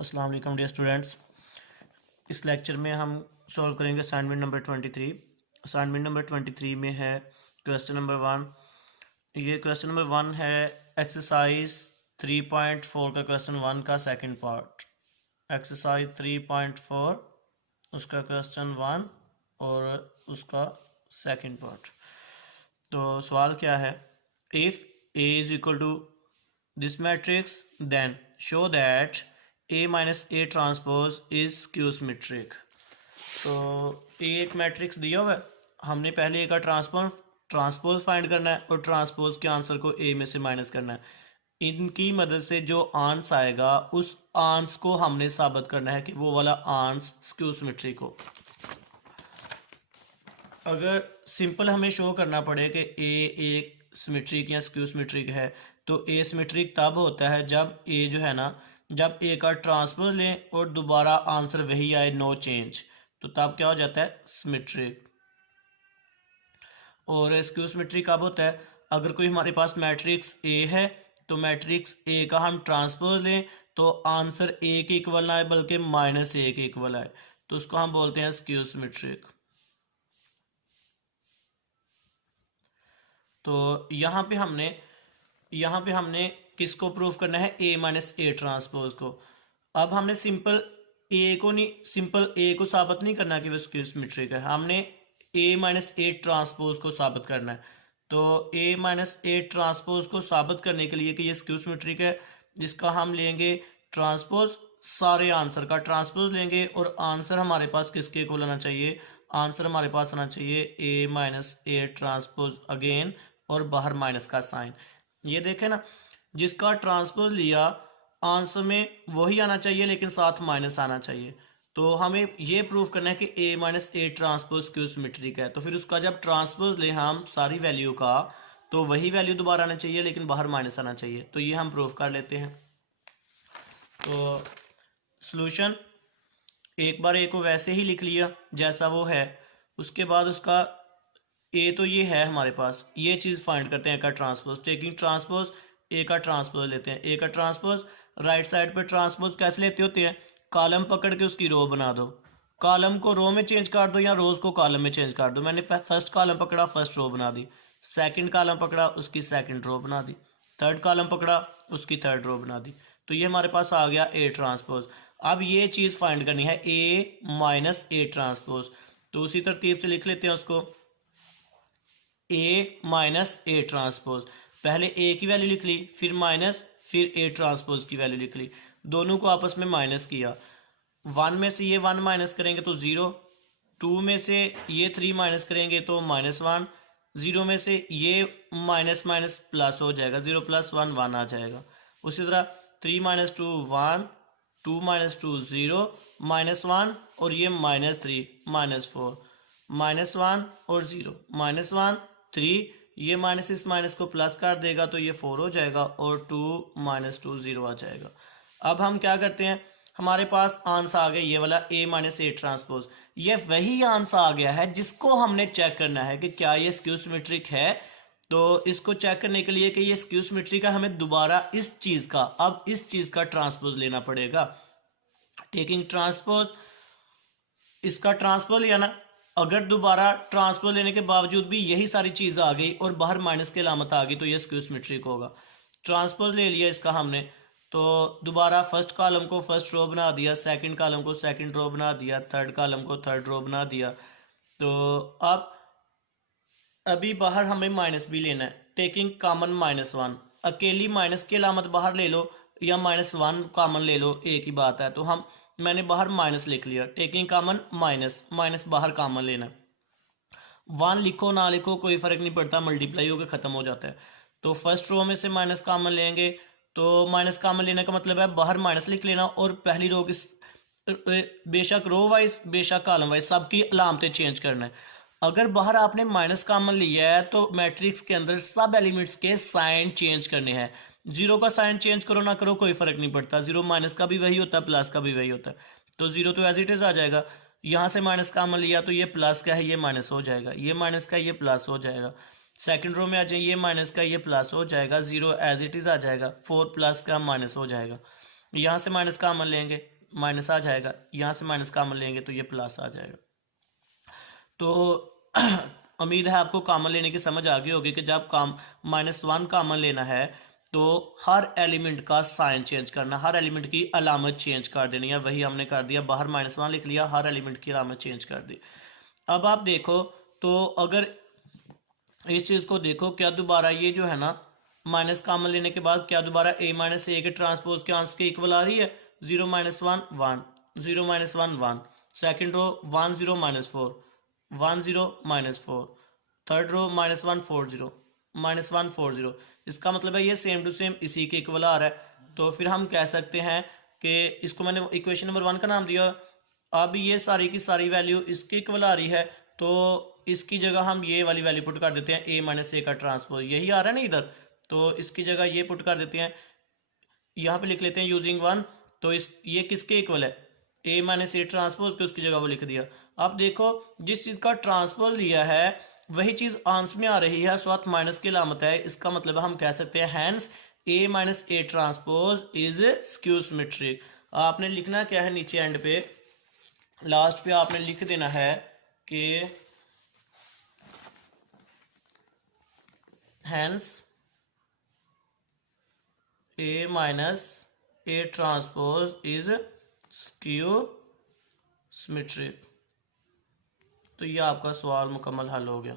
अस्सलाम वालेकुम dear students. इस लेक्चर में हम सॉल्व करेंगे असाइनमेंट नंबर 23। असाइनमेंट नंबर 23 में है क्वेश्चन नंबर 1। ये क्वेश्चन नंबर 1 है एक्सरसाइज 3.4 का क्वेश्चन 1 का सेकंड पार्ट। एक्सरसाइज 3.4 उसका क्वेश्चन 1 और उसका सेकंड पार्ट। तो सवाल क्या है, if A is equal to this matrix then show that A minus A transpose is skew symmetric. तो ए एक मैट्रिक्स दिया हुआ है, हमने पहले ए का ट्रांसपोज फाइंड करना है और ट्रांसपोज के आंसर को ए में से माइनस करना है। इनकी मदद से जो आंस आएगा उस आंस को हमने साबित करना है कि वो वाला आंस स्क्यू सिमेट्रिक हो। अगर सिंपल हमें शो करना पड़े कि ए एक सिमेट्रिक या स्क्यू सिमेट्रिक है, तो ए सिमेट्रिक तब होता है जब ए जो है ना, जब ए का ट्रांसपोज लें और दोबारा आंसर वही आए, नो चेंज, तो तब क्या हो जाता है, सिमेट्रिक। और स्क्यू सिमेट्रिक कब होता है, अगर कोई हमारे पास मैट्रिक्स ए है तो मैट्रिक्स ए का हम ट्रांसपोज लें तो आंसर ए के इक्वल ना आए बल्कि माइनस ए के इक्वल आए, तो उसको हम बोलते हैं स्क्यू सिमेट्रिक। तो यहाँ पे हमने किसको प्रूफ करना है, ए माइनस ए ट्रांसपोज को। अब हमने सिंपल ए को साबित नहीं करना कि वो स्क्यू सिमेट्रिक है, हमने ए माइनस ए ट्रांसपोज को साबित करना है। तो ए माइनस ए ट्रांसपोज को साबित करने के लिए कि ये स्क्यू सिमेट्रिक है, जिसका हम लेंगे ट्रांसपोज, सारे आंसर का ट्रांसपोज लेंगे और आंसर हमारे पास किसके इक्वल आना चाहिए, आंसर हमारे पास आना चाहिए ए माइनस ए ट्रांसपोज अगेन और बाहर माइनस का साइन। ये देखें ना, जिसका ट्रांसपोज लिया आंसर में वही आना चाहिए लेकिन साथ माइनस आना चाहिए। तो हमें ये प्रूव करना है कि A minus A transpose skew symmetric है, तो फिर उसका जब ट्रांसपोज ले हम सारी वैल्यू का, तो वही वैल्यू दोबारा आना चाहिए लेकिन बाहर माइनस आना चाहिए। तो ये हम प्रूव कर लेते हैं। तो सॉल्यूशन, एक बार ए को वैसे ही लिख लिया जैसा वो है, उसके बाद उसका ए तो ये है हमारे पास, ये चीज़ फाइंड करते हैं ए का ट्रांसपोज। टेकिंग ट्रांसपोज ए का ट्रांसपोज लेते हैं। ए का ट्रांसपोज राइट साइड पे ट्रांसपोज कैसे लेते होते हैं, कॉलम पकड़ के उसकी रो बना दो, कॉलम को रो में चेंज कर दो या रोज को कॉलम में चेंज कर दो। मैंने फर्स्ट कॉलम पकड़ा, फर्स्ट रो बना दी, सेकंड कॉलम पकड़ा, उसकी सेकंड रो बना दी, थर्ड कॉलम पकड़ा, उसकी थर्ड रो बना दी। तो ये हमारे पास आ गया ए ट्रांसपोज। अब ये चीज़ फाइंड करनी है ए माइनस ए ट्रांसपोज, तो उसी तरतीब से लिख लेते हैं उसको, ए माइनस ए ट्रांसपोज। पहले ए की वैल्यू लिख ली, फिर माइनस, फिर ए ट्रांसपोज की वैल्यू लिख ली, दोनों को आपस में माइनस किया। 1 में से ये 1 माइनस करेंगे तो 0, 2 में से ये 3 माइनस करेंगे तो -1, 0 में से ये माइनस माइनस प्लस हो जाएगा, 0 + 1 1 आ जाएगा। उसी तरह 3 - 2 1, 2 - 2 0, -1 और ये -3 -4, -1 और 0, -1 3, ये माइनस इस माइनस को प्लस कर देगा तो ये 4 हो जाएगा और 2 - 2 0 आ जाएगा। अब हम क्या करते हैं, हमारे पास आंसर आ गया ये वाला ए माइनस ए ट्रांसपोज। ये वही आंसर आ गया है जिसको हमने चेक करना है कि क्या ये स्क्यू सिमेट्रिक है। तो इसको चेक करने के लिए कि ये स्क्यू सिमेट्रिक है, हमें दोबारा इस चीज़ का, अब इस चीज़ का ट्रांसपोज लेना पड़ेगा। टेकिंग ट्रांसपोज, इसका ट्रांसपोज लिया ना, अगर दोबारा ट्रांसपोज लेने के बावजूद भी यही सारी चीज़ आ गई और बाहर माइनस की अलामत आ गई तो ये स्क्यू सिमेट्रिक होगा। ट्रांसपोज ले लिया इसका हमने, तो दोबारा फर्स्ट कॉलम को फर्स्ट रो बना दिया, सेकंड कॉलम को सेकंड रो बना दिया, थर्ड कॉलम को थर्ड रो बना दिया। तो अब अभी बाहर हमें माइनस भी लेना है। टेकिंग कॉमन -1, अकेली माइनस की अलामत बाहर ले लो या -1 कॉमन ले लो, एक ही बात है। तो मैंने बाहर माइनस लिख लिया, टेकिंग कॉमन माइनस बाहर कॉमन लेना। 1 लिखो ना लिखो कोई फर्क नहीं पड़ता, मल्टीप्लाई होकर खत्म हो जाता है। तो फर्स्ट रो में से माइनस कॉमन लेंगे, तो माइनस कॉमन लेने का मतलब है बाहर माइनस लिख लेना और पहली रो की, बेशक रो वाइज बेशक कॉलम वाइज, सबकी अलामतें चेंज करना है। अगर बाहर आपने माइनस कॉमन लिया है तो मैट्रिक्स के अंदर सब एलिमेंट्स के साइन चेंज करने हैं। 0 का साइन चेंज करो ना करो कोई फर्क नहीं पड़ता, 0 माइनस का भी वही होता है, प्लस का भी वही होता है। तो 0 तो एज इट इज आ जाएगा। यहाँ से माइनस कॉमन लिया तो ये प्लस का है, ये माइनस हो जाएगा, ये माइनस का ये प्लस हो जाएगा। सेकंड रो में आ जाए, ये माइनस का ये प्लस हो जाएगा, 0 एज इट इज आ जाएगा, 4 प्लस का माइनस हो जाएगा। यहाँ से माइनस कॉमन लेंगे, माइनस आ जाएगा, यहाँ से माइनस कॉमन लेंगे तो ये प्लस आ जाएगा। तो उम्मीद है आपको कॉमन लेने की समझ आ गई होगी कि जब -1 कॉमन लेना है तो हर एलिमेंट का साइन चेंज करना, हर एलिमेंट की अलामत चेंज कर देनी है। वही हमने कर दिया, बाहर -1 लिख लिया, हर एलिमेंट की अलामत चेंज कर दी। अब आप देखो तो अगर इस चीज़ को देखो, क्या दोबारा ये जो है ना माइनस कॉमन लेने के बाद क्या दोबारा a माइनस ए के ट्रांसपोज के आंसर के इक्वल आ रही है? 0 - 1 1, 0 - 1 1, सेकेंड रो 1 0 -4, 1 0 -4, थर्ड रो -1 4 0, -1 4 0। इसका मतलब है ये सेम टू सेम इसी के इक्वल आ रहा है। तो फिर हम कह सकते हैं कि इसको मैंने इक्वेशन नंबर 1 का नाम दिया। अब ये सारी की सारी वैल्यू इसके इक्वल आ रही है, तो इसकी जगह हम ये वाली वैल्यू पुट कर देते हैं, a माइनस ए का ट्रांसपोज यही आ रहा है ना इधर, तो इसकी जगह ये पुट कर देते हैं, यहाँ पे लिख लेते हैं यूजिंग 1। तो इस ये किसके इक्वल है? a माइनस ए ट्रांसपोज के, उसकी जगह वो लिख दिया। अब देखो जिस चीज़ का ट्रांसपोज लिया है वही चीज़ आंसर में आ रही है, साथ माइनस की अलामत है। इसका मतलब हम कह सकते हैं hence a minus A transpose is skew symmetric. आपने लिखना क्या है, नीचे एंड पे लास्ट पे आपने लिख देना है कि hence a minus A transpose is skew symmetric. तो ये आपका सवाल मुकम्मल हल हो गया।